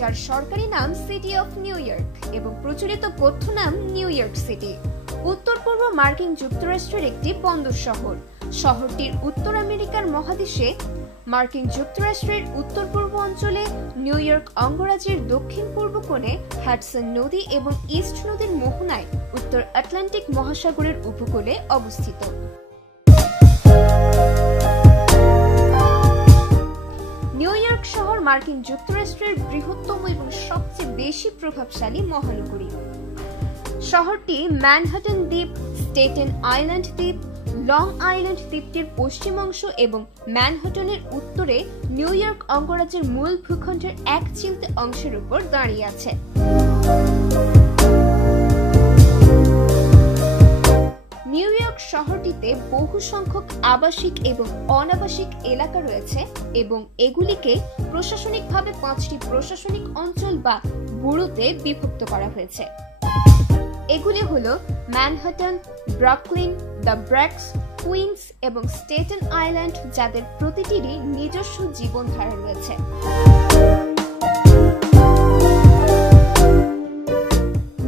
যার সরকারি নাম সিটি অফ নিউ ইয়র্ক এবং প্রচলিত পথ্য নাম নিউ ইয়র্ক সিটি। উত্তর পূর্ব মার্কিন যুক্তরাষ্ট্রের একটি বন্দর শহর। শহরটির উত্তর আমেরিকার মহাদেশে মার্কিন যুক্তরাষ্ট্রের উত্তর পূর্ব অঞ্চলে নিউ ইয়র্ক অঙ্গরাজ্যের দক্ষিণ পূর্ব কোণে হাডসন নদী এবং ইস্ট নদীর মোহনায় উত্তর আটলান্টিক মহাসাগরের উপকূলে অবস্থিত। নিউ ইয়র্ক শহর মার্কিন যুক্তরাষ্ট্রের বৃহত্তম এবং সবচেয়ে বেশি প্রভাবশালী মহানগরী। শহরটি ম্যানহাটন দ্বীপ, স্টেটেন আইল্যান্ড দ্বীপ, লং আইল্যান্ড দ্বীপটির পশ্চিম অংশ এবং ম্যানহাটনের উত্তরে নিউ ইয়র্ক অঙ্গরাজ্যের মূল ভূখণ্ডের এক চিলতে অংশের উপর দাঁড়িয়ে আছে। নিউ ইয়র্ক শহরটিতে বহু সংখ্যক আবাসিক এবং অনাবাসিক এলাকা রয়েছে এবং এগুলিকে প্রশাসনিকভাবে 5টি প্রশাসনিক অঞ্চল বা বুড়োতে বিভক্ত করা হয়েছে। এগুলি হলো Manhattan, Brooklyn, the Bronx, Queens এবং স্টেটেন আইল্যান্ড, যাদের প্রতিটিরই নিজস্ব জীবনধারা রয়েছে।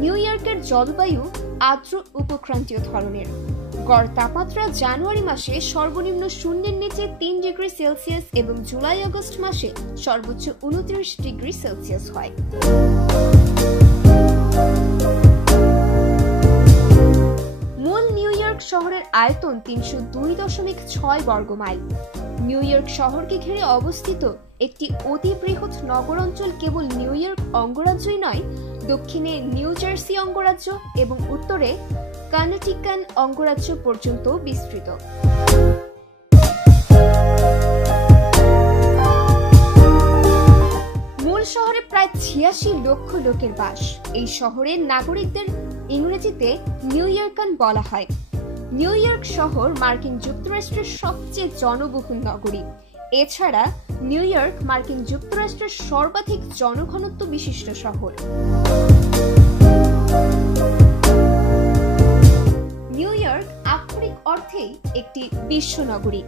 নিউ ইয়র্কের জলবায়ু আর্দ্র উপক্রান্তীয় ধরনের। গড় তাপমাত্রা জানুয়ারি মাসে সর্বনিম্ন শূন্যের নিচে 3 ডিগ্রি সেলসিয়াস এবং জুলাই আগস্ট মাসে সর্বোচ্চ 29 ডিগ্রি সেলসিয়াস হয়। মূল নিউ ইয়র্ক শহরের আয়তন 302.6 বর্গ মাইল। নিউ ইয়র্ক শহরকে ঘিরে অবস্থিত একটি অতি বৃহৎ নগর অঞ্চল কেবল নিউ ইয়র্ক অঙ্গরাজ্যই নয়, দক্ষিণে নিউ জার্সি অঙ্গরাজ্য এবং উত্তরে কানেটিকাট অঙ্গরাজ্য পর্যন্ত বিস্তৃত। মূল শহরে প্রায় 86 লক্ষ লোকের বাস। এই শহরের নাগরিকদের ইংরেজিতে নিউ ইয়র্কান বলা হয়। নিউ ইয়র্ক শহর মার্কিন যুক্তরাষ্ট্রের সবচেয়ে জনবহুল নগরী। এছাড়া নিউ ইয়র্ক মার্কিন যুক্তরাষ্ট্রের সর্বাধিক জনঘনত্ব বিশিষ্ট শহর। নিউ ইয়র্ক আক্ষরিক অর্থেই একটি বিশ্বনগরী।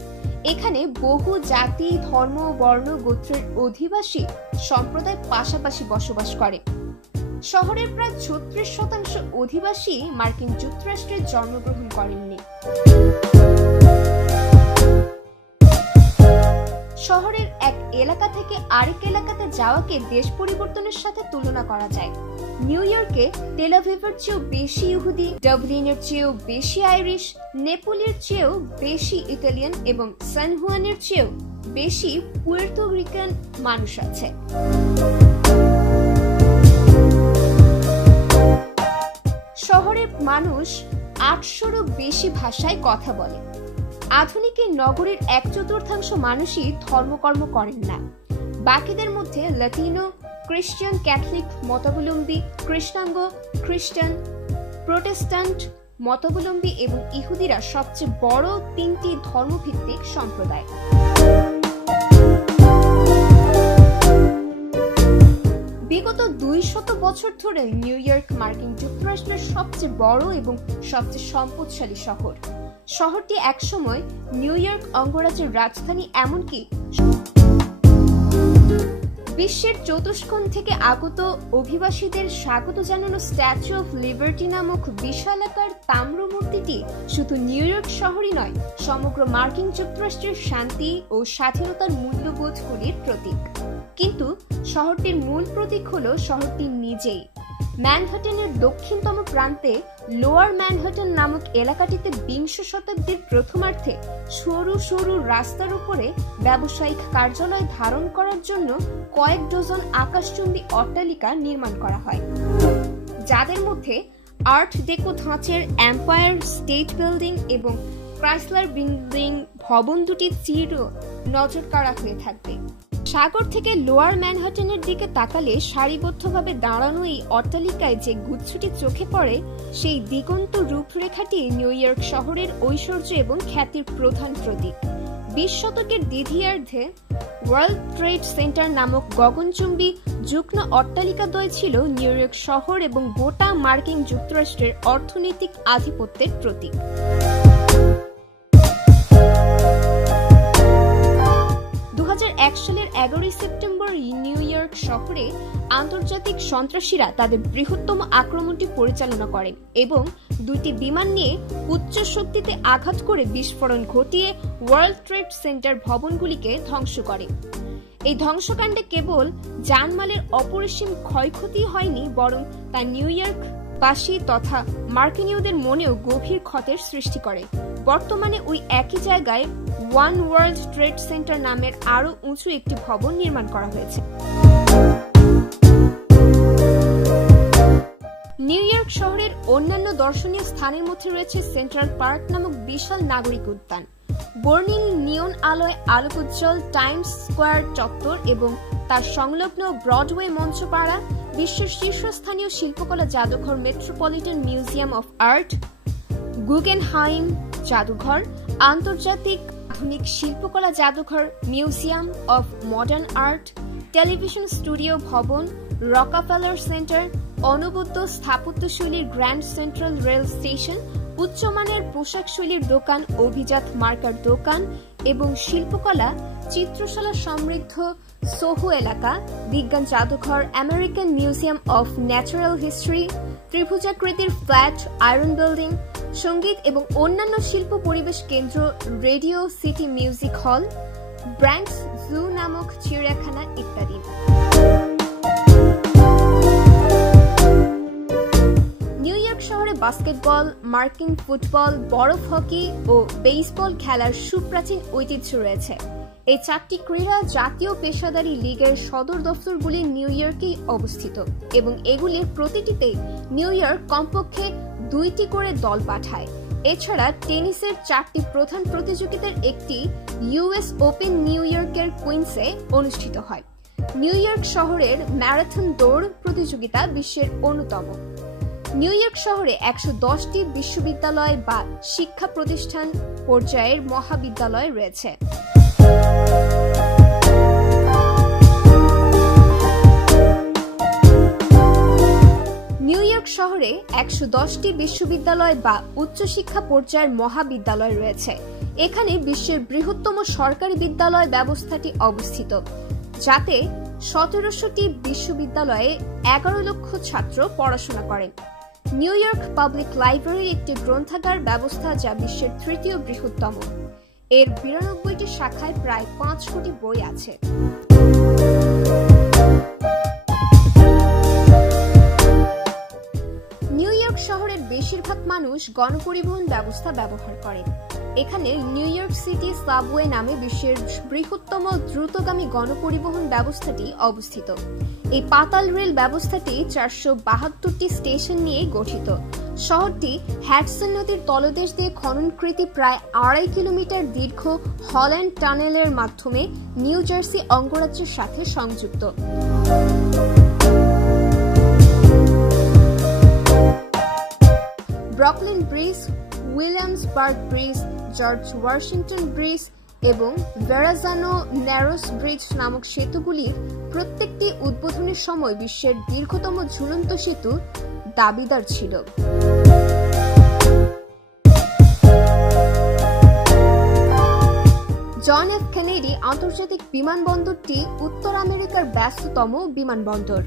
এখানে বহু জাতি, ধর্ম, বর্ণ, গোত্রের অধিবাসী সম্প্রদায় পাশাপাশি বসবাস করে। শহরের প্রায় 36% অধিবাসী মার্কিন যুক্তরাষ্ট্রে জন্মগ্রহণ করেননি। শহরের এক এলাকা থেকে আরেক এলাকাতে যাওয়াকে দেশ পরিবর্তনের সাথে তুলনা করা যায়। নিউ ইয়র্কে টেল আভিভের চেয়েও বেশি ইহুদি, ডাবলিনের চেয়েও বেশি আইরিশ, নেপোলির চেয়েও বেশি ইতালিয়ান এবং সান হুয়ানের চেয়েও বেশি পুয়ের্তো রিকান মানুষ আছে। শহরের মানুষ 800-রও বেশি ভাষায় কথা বলে। আধুনিক এই নগরীর 1/4 মানুষই ধর্মকর্ম করেন না। বাকিদের মধ্যে লাতিনো, খ্রিস্টান, ক্যাথলিক মতাবলম্বী, কৃষ্ণাঙ্গ, খ্রিস্টান, প্রোটেস্ট্যান্ট মতাবলম্বী এবং ইহুদিরা সবচেয়ে বড় 3টি ধর্মভিত্তিক সম্প্রদায়। বিগত 200 বছর ধরে নিউ ইয়র্ক মার্কিন যুক্তরাষ্ট্রের সবচেয়ে বড় এবং সবচেয়ে সম্পদশালী শহর। শহরটি একসময় নিউ ইয়র্ক অঙ্গরাজ্যের রাজধানী, এমনকি বিশ্বের চতুষ্কোণ থেকে আগত অভিবাসীদের স্বাগত জানানো স্ট্যাচু অফ লিবার্টি নামক বিশালাকার তাম্র মূর্তিটি শুধু নিউ ইয়র্ক শহরই নয়, সমগ্র মার্কিন যুক্তরাষ্ট্রের শান্তি ও স্বাধীনতার মূল্যবোধগুলির প্রতীক। কিন্তু শহরটির মূল প্রতীক হল শহরটি নিজেই। ম্যানহাটনের দক্ষিণতম প্রান্তে লোয়ার ম্যানহাটন নামক এলাকাটিতে 20 শতাব্দীর প্রথমার্ধে সরু সরু রাস্তার উপরে ব্যবসায়িক কার্যালয় ধারণ করার জন্য কয়েক ডজন আকাশচুম্বী অট্টালিকা নির্মাণ করা হয়, যাদের মধ্যে আর্ট ডেকো ধাঁচের এম্পায়ার স্টেট বিল্ডিং এবং ক্রাইসলার বিল্ডিং ভবন দুটি চির নজর কাড়া হয়ে থাকবে। সাগর থেকে লোয়ার ম্যানহাটনের দিকে তাকালে সারিবদ্ধভাবে দাঁড়ানো এই অট্টালিকায় যে গুচ্ছটি চোখে পড়ে, সেই দিগন্ত রূপরেখাটি নিউ ইয়র্ক শহরের ঐশ্বর্য এবং খ্যাতির প্রধান প্রতীক। 20 শতকের দ্বিতীয়ার্ধে ওয়ার্ল্ড ট্রেড সেন্টার নামক গগনচুম্বী যুগ্ম অট্টালিকাদ্বয় ছিল নিউ ইয়র্ক শহর এবং গোটা মার্কিন যুক্তরাষ্ট্রের অর্থনৈতিক আধিপত্যের প্রতীক। 2001 সালের 11 সেপ্টেম্বর নিউ ইয়র্ক শহরে আন্তর্জাতিক সন্ত্রাসীরা তাদের বৃহত্তম আক্রমণটি পরিচালনা করেন এবং দুটি বিমান নিয়ে উচ্চ শক্তিতে আঘাত করে বিস্ফোরণ ঘটিয়ে ওয়ার্ল্ড ট্রেড সেন্টার ভবনগুলিকে ধ্বংস করে। এই ধ্বংসকাণ্ডে কেবল জানমালের অপরিসীম ক্ষয়ক্ষতি হয়নি, বরং তা নিউ ইয়র্কবাসী তথা মার্কিনীয়দের মনেও গভীর ক্ষতের সৃষ্টি করে। বর্তমানে ওই একই জায়গায় ওয়ান ওয়ার্ল্ড ট্রেড সেন্টার নামের আরও উঁচু একটি ভবন নির্মাণ করা হয়েছে। নিউ ইয়র্ক শহরের অন্যান্য দর্শনীয় স্থানের মধ্যে রয়েছে সেন্ট্রাল পার্ক নামক বিশাল নাগরিক উদ্যান, বর্ণিল নিয়ন আলোয় আলোকোজ্জ্বল টাইমস স্কোয়ার চত্বর এবং তার সংলগ্ন ব্রডওয়ে মঞ্চপাড়া, বিশ্বের শীর্ষস্থানীয় শিল্পকলা জাদুঘর metropolitan museum of art, Guggenheim জাদুঘর, আন্তর্জাতিক আধুনিক শিল্পকলা জাদুঘর museum of modern art, television studio ভবন, রকাফেলার সেন্টার, অনবদ্য স্থাপত্যশৈলীর গ্র্যান্ড সেন্ট্রাল রেল স্টেশন, উচ্চমানের পোশাক শৈলীর দোকান, অভিজাত মার্কার দোকান এবং শিল্পকলা চিত্রশালা সমৃদ্ধ সোহো এলাকা, বিজ্ঞান জাদুঘর, American Museum of Natural History, ত্রিভুজাকৃতির ফ্ল্যাট আয়রন বিল্ডিং, সঙ্গীত এবং অন্যান্য শিল্প পরিবেশ কেন্দ্র, রেডিও সিটি মিউজিক হল, ব্র্যাঙ্কস জু নামক চিড়িয়াখানা ইত্যাদি। নিউ ইয়র্ক শহরে বাস্কেটবল, মার্কিন ফুটবল, বরফ হকি ও বেসবল খেলার সুপ্রাচীন ঐতিহ্য রয়েছে। এই চারটি ক্রীড়া জাতীয় পেশাদারী লীগের সদর দফতরগুলি নিউ ইয়র্কেই অবস্থিত এবং এগুলির প্রতিটিতেই নিউ ইয়র্ক কমপক্ষে 2টি করে দল পাঠায়। এছাড়া টেনিসের 4টি প্রধান প্রতিযোগিতার একটি ইউএস ওপেন নিউ ইয়র্কের কুইন্সে অনুষ্ঠিত হয়। নিউ ইয়র্ক শহরের ম্যারাথন দৌড় প্রতিযোগিতা বিশ্বের অন্যতম। নিউ ইয়র্ক শহরে 110টি বিশ্ববিদ্যালয় বা শিক্ষা প্রতিষ্ঠান পর্যায়ের মহাবিদ্যালয় রয়েছে। নিউ ইয়র্ক শহরে 110টি বিশ্ববিদ্যালয় বা উচ্চশিক্ষা পর্যায়ের মহাবিদ্যালয় রয়েছে। এখানে বিশ্বের বৃহত্তম সরকারি বিদ্যালয় ব্যবস্থাটি অবস্থিত, যাতে 1700টি বিশ্ববিদ্যালয়ে 11 লক্ষ ছাত্র পড়াশোনা করেন। নিউ ইয়র্ক পাবলিক লাইব্রেরির একটি গ্রন্থাগার ব্যবস্থা, যা বিশ্বের 3য় বৃহত্তম। এর 92টি শাখায় প্রায় 5 কোটি বই আছে। নিউ ইয়র্ক শহরের বেশিরভাগ মানুষ গণপরিবহন ব্যবস্থা ব্যবহার করে। এখানে নিউ ইয়র্ক সিটি সাবওয়ে নামে বিশ্বের বৃহত্তম দ্রুতগামী গণপরিবহন ব্যবস্থাটি অবস্থিত। এই পাতাল রেল ব্যবস্থাটি 472টি স্টেশন নিয়ে গঠিত। শহরটি হ্যাডসন নদীর তলদেশ দিয়ে খননকৃত প্রায় 2.5 কিলোমিটার দীর্ঘ হল্যান্ড টানেলের মাধ্যমে নিউ জার্সি অঙ্গরাজ্যের সাথে সংযুক্ত। Brooklyn bridge, Williamsburg bridge, George Washington bridge এবং ভেরাজানো ন্যারোস ব্রিজ নামক সেতুগুলির প্রত্যেকটি উদ্বোধনের সময় বিশ্বের দীর্ঘতম ঝুলন্ত সেতু দাবিদার ছিল। জন এফ কেনেডি আন্তর্জাতিক বিমানবন্দরটি উত্তর আমেরিকার ব্যস্ততম বিমানবন্দর।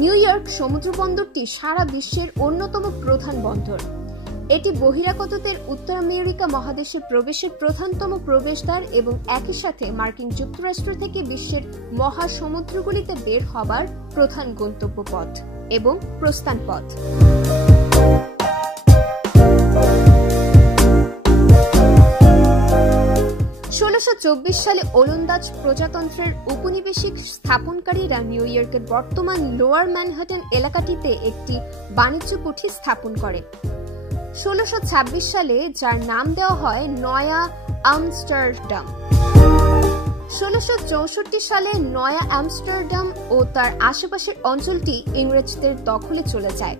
নিউ ইয়র্ক সমুদ্র বন্দরটি সারা বিশ্বের অন্যতম প্রধান বন্দর। এটি বহিরাগতদের উত্তর আমেরিকা মহাদেশে প্রবেশের প্রধানতম প্রবেশদ্বার এবং একই সাথে মার্কিন যুক্তরাষ্ট্র থেকে বিশ্বের মহাসমুদ্রগুলিতে বের হবার প্রধান গন্তব্য পথ এবং প্রস্থান পথ। 1624 সালে ওলন্দাজ প্রজাতন্ত্রের উপনিবেশিক স্থাপনকারীরা নিউ ইয়র্কের বর্তমান লোয়ার ম্যানহাটন এলাকাটিতে একটি বাণিজ্য কুঠি স্থাপন করে। 1626 সালে যার নাম দেওয়া হয় নয়া আমস্টারডাম। 1664 সালে নয়া আমস্টারডাম ও তার আশেপাশের অঞ্চলটি ইংরেজদের দখলে চলে যায়।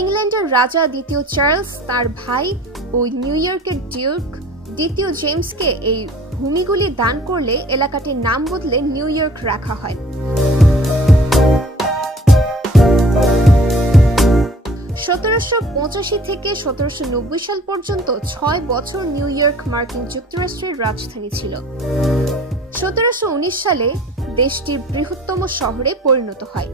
ইংল্যান্ডের রাজা দ্বিতীয় চার্লস তার ভাই ও নিউ ইয়র্কের ডিউক দ্বিতীয় জেমসকে এই ভূমিগুলি দান করলে এলাকাটির নাম বদলে নিউ ইয়র্ক রাখা হয়। 1785 থেকে 1790 সাল পর্যন্ত 6 বছর নিউ ইয়র্ক মার্কিন যুক্তরাষ্ট্রের রাজধানী ছিল। 1719 সালে দেশটির বৃহত্তম শহরে পরিণত হয়।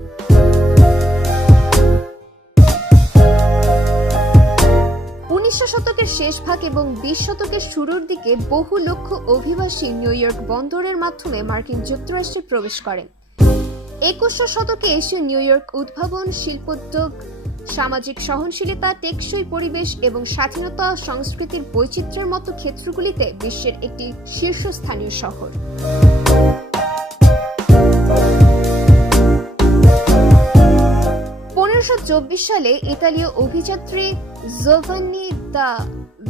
19 শতকের শেষ ভাগ এবং 20 শতকের শুরুর দিকে বহু লক্ষ অভিবাসী নিউ ইয়র্ক বন্দরের মাধ্যমে মার্কিন যুক্তরাষ্ট্রে প্রবেশ করেন। 21 শতকে এসে নিউ ইয়র্ক উদ্ভাবন, শিল্পোদ্যোগ, সামাজিক সহনশীলতা, টেকসই পরিবেশ এবং স্বাধীনতা, সংস্কৃতির বৈচিত্র্যের মতো ক্ষেত্রগুলিতে বিশ্বের একটি শীর্ষস্থানীয় শহর। 1524 সালে ইতালীয় অভিযাত্রী জোভান্নি দা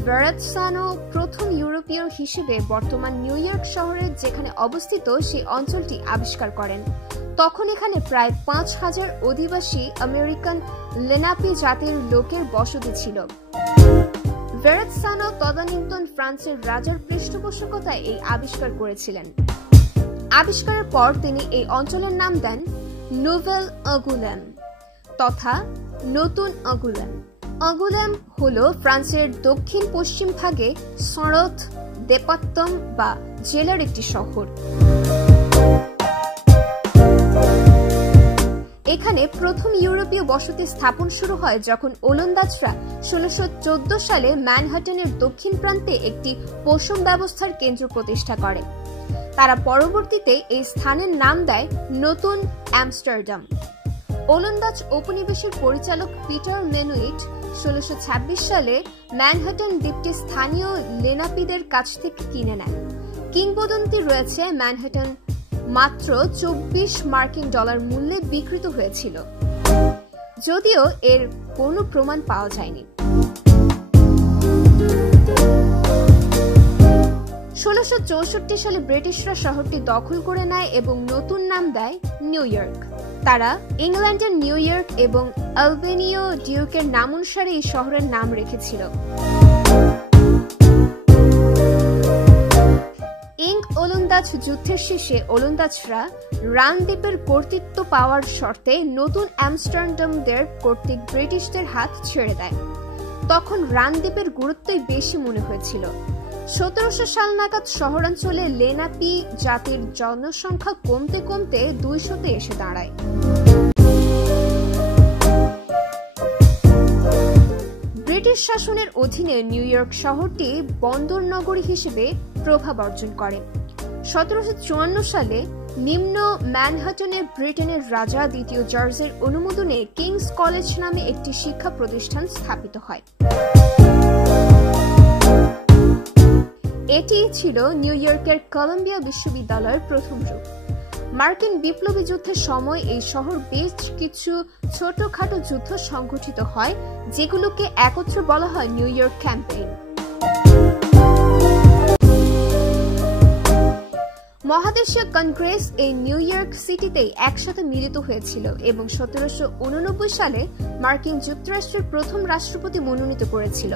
ভেরাৎসানো প্রথম ইউরোপীয় হিসেবে বর্তমান নিউ ইয়র্ক শহরের যেখানে অবস্থিত সেই অঞ্চলটি আবিষ্কার করেন। তখন এখানে প্রায় 5000 অধিবাসী আমেরিকান লেনাপি জাতির লোকের বসতি ছিল। ভেরাৎসানো তদানীন্তন ফ্রান্সের রাজার পৃষ্ঠপোষকতায় এই আবিষ্কার করেছিলেন। আবিষ্কারের পর তিনি এই অঞ্চলের নাম দেন নোভেল আঙ্গুলেম তথা নতুন আঙ্গুলেম। আঙ্গুলেম হল ফ্রান্সের দক্ষিণ পশ্চিম ভাগে সরথ দেপাত্তম বা জেলার একটি শহর। এখানে প্রথম ইউরোপীয় বসতি স্থাপন শুরু হয় যখন ওলন্দাজরা 1614 সালে ম্যানহাটনের দক্ষিণ প্রান্তে একটি পশম ব্যবস্থার কেন্দ্র প্রতিষ্ঠা করে। তারা পরবর্তীতে এই স্থানের নাম দেয় নতুন আমস্টারডাম। ওলন্দাজ উপনিবেশের পরিচালক পিটার মেনুইট 1626 সালে ম্যানহাটন দ্বীপটি স্থানীয় লেনাপিদের কাছ থেকে কিনে নেন। কিংবদন্তি রয়েছে ম্যানহাটন মাত্র 24 মার্কিন ডলার মূল্যে বিক্রিত হয়েছিল, যদিও এর কোনো প্রমাণ পাওয়া যায়নি। 1664 সালে ব্রিটিশরা শহরটি দখল করে নেয় এবং নতুন নাম দেয় নিউ ইয়র্ক। তারা ইংল্যান্ডের নিউ ইয়র্ক এবং আলবেনীয় ডিউকের নাম অনুসারে এই শহরের নাম রেখেছিল। ইং ওলন্দাজ যুদ্ধের শেষে ওলন্দাজরা রান দ্বীপের কর্তৃত্ব পাওয়ার শর্তে নতুন আমস্টারডামদের কর্তৃক ব্রিটিশদের হাত ছেড়ে দেয়। তখন রান দ্বীপের গুরুত্বই বেশি মনে হয়েছিল। 1700 সাল নাগাদ শহরাঞ্চলে লেনাপি জাতির জনসংখ্যা কমতে কমতে 200-তে এসে দাঁড়ায়। ব্রিটিশ শাসনের অধীনে নিউ ইয়র্ক শহরটি বন্দর নগরী হিসেবে প্রভাব অর্জন করে। 1754 সালে নিম্ন ম্যানহাটনে ব্রিটেনের রাজা দ্বিতীয় জর্জের অনুমোদনে কিংস কলেজ নামে একটি শিক্ষা প্রতিষ্ঠান স্থাপিত হয়। এটি ছিল নিউ ইয়র্কের কলম্বিয়া বিশ্ববিদ্যালয়ের প্রথম রূপ। মার্কিন বিপ্লবী যুদ্ধের সময় এই শহর বেশ কিছু ছোটখাটো যুদ্ধ সংঘটিত হয়, যেগুলোকে একত্রে বলা হয় নিউ ইয়র্ক ক্যাম্পেইন। মহাদেশীয় কংগ্রেস এই নিউ ইয়র্ক সিটিতেই একসাথে মিলিত হয়েছিল এবং 1789 সালে মার্কিন যুক্তরাষ্ট্রের প্রথম রাষ্ট্রপতি মনোনীত করেছিল।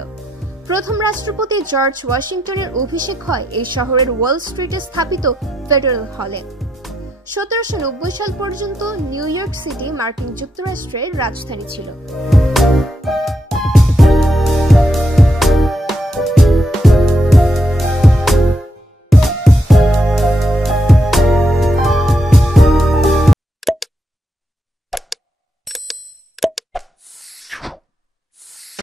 প্রথম রাষ্ট্রপতি জর্জ ওয়াশিংটনের অভিষেক হয় এই শহরের ওয়াল স্ট্রিটে স্থাপিত ফেডারেল হলে। 1790 সাল পর্যন্ত নিউ ইয়র্ক সিটি মার্কিন যুক্তরাষ্ট্রের রাজধানী ছিল।